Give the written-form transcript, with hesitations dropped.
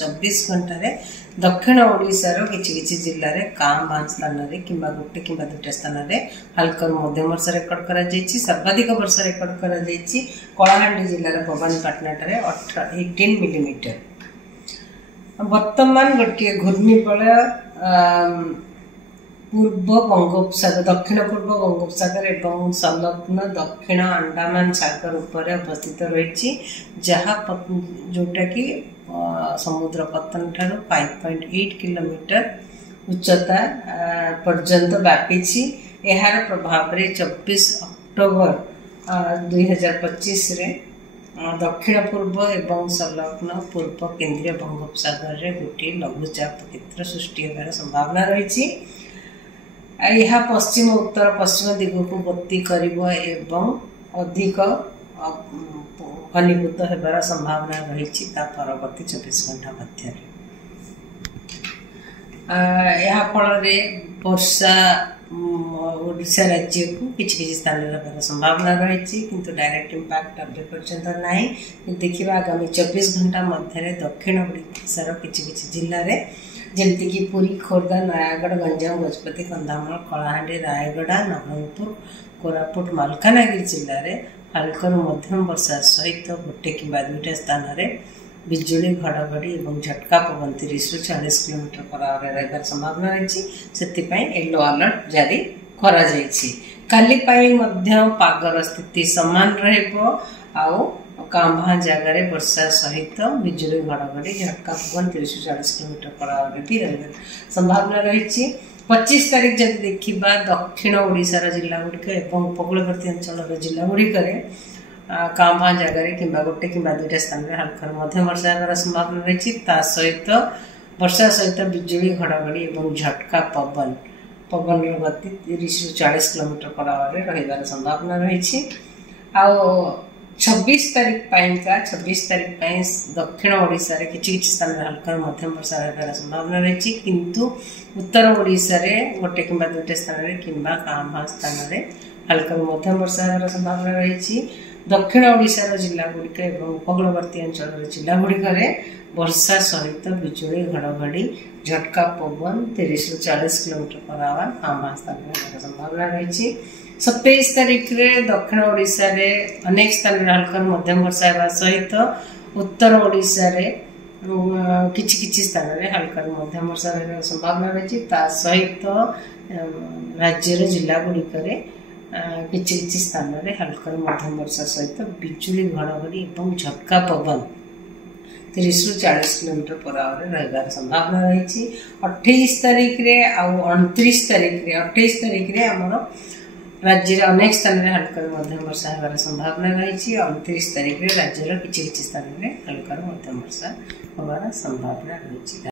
24 घंटे दक्षिण ओडिशार किछि जिले में काम बां स्थान में कि गोटे कि दुटा स्थान में हल्का मध्यम वर्षा रेकर्ड कर सर्वाधिक वर्षा रेकर्ड कर कलाहांडी जिलार भवानीपाटना 18 मिलीमीटर। वर्तमान गोटे घूर्णिबलय पूर्व बंगोपसागर दक्षिण पूर्व बंगोपसागर एवं संलग्न दक्षिण अंडमान सागर उपर अवस्थित रही जहाँ जोटा कि समुद्र पतन ठारू 5.8 किलोमीटर उच्चता पर्यंत व्यापी। यार प्रभाव रे 24 अक्टोबर 2025 रे दक्षिण पूर्व एवं संलग्न पूर्व केंद्रीय बंगोपसागर रे गोटे लघुचाप क्षेत्र सृष्टि होगार संभावना रही। यह पश्चिम उत्तर पश्चिम दिग को गति करिबो एवं अधिक घनीभूत होबार संभावना रही परवर्ती 24 घंटा मध्य। यह फल वर्षा ओडिशा राज्य को किसी स्थान होगार संभावना रही किंतु डायरेक्ट इंपैक्ट अभी पर्यंत ना। देखा आगामी 24 घंटा मध्य दक्षिण ओडिशार किसी जिले में जमती कि पुरी खोर्धा नयागढ़ गंजाम गजपति कंधामाल कलाहांडी रायगड़ा नवरंगपुर कोरापुट मालकानगिरी जिले में हल्का मध्यम वर्षा सहित गोटे कि दुटा स्थान में बिजुली घड़घड़ी और झटका पवन 30 ରୁ 40 किलोमीटर पर आवर रही संभावना रही। से येलो अलर्ट जारी करा जायछि। काली पागर स्थिति समान रहिबो आउ कांभा जगह वर्षा सहित बिजुली घड़घड़ी झटका पवन 30 ରୁ 40 किलोमीटर पर आवर भी रही संभावना रही। 25 तारीख जब देखा दक्षिण ओडिशार जिला गुड़िक एवं उपकूलवर्ती अंचल जिला गुड़िक कांभा जगह कि गोटे कि दुटा स्थान में हल्का मध्यम वर्षा होगार संभावना रही। सहित वर्षा सहित बिजुली घड़घड़ी और झटका पवन गति 30 ରୁ 40 किलोमीटर पर आवर रही संभावना रही। 26 तारीख दक्षिण ओडिशा रे किछि स्थान में हल्का मध्यम वर्षा होगार संभावना रही किंतु उत्तर ओडिशा रे गोटे कि दुटा स्थान में किंबा कांभा स्थान में हल्का मध्यम वर्षा होगार संभावना रही। दक्षिण ओडिशार जिला गुड़िक एवं उपकूलवर्ती अंचल जिला गुड़िक वर्षा सहित बिजुली घड़घड़ी झटका पवन 30 ରୁ 40 किलोमीटर पर आवर कांभा स्थान में संभावना रही। 27 तारीख रे दक्षिण ओडिशा रे अनेक स्थान में हल्का मध्यम वर्षा होगा सहित उत्तर ओडिशा रे किछि स्थान में हल्का मध्यम वर्षा होगा संभावना रही। सहित राज्य जिला गुड़िक किछि स्थान में हल्का मध्यम वर्षा सहित बिजुली घड़घड़ी और झटका पवन 30 ରୁ 40 किलोमीटर पर आवर रही संभावना रही। 28 तारीख रे आउ 29 तारीख रे आमर राज्य अनेक स्थान में हल्का मध्यम वर्षा होगार संभावना रही। 29 तारीख रे राज्यर किछि स्थान में हल्का मध्यम वर्षा होगार संभावना रही।